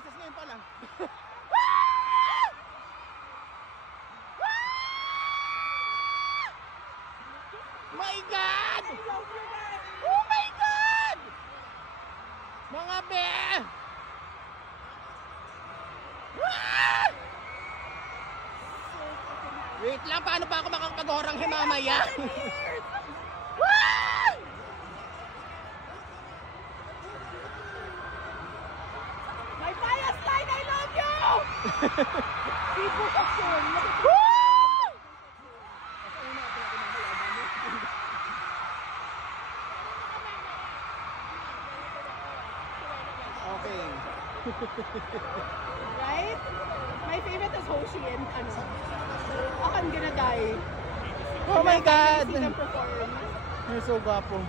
boses ngayon pa lang. My God! Oh my God! Mga be! Wait lang, paano pa ako makakapag-horang himamaya? My bias line, I love you! People action! Okay. Right? My favorite is Hoshi and ano. I'm gonna die. Oh my God! See them perform. You're so gwapo.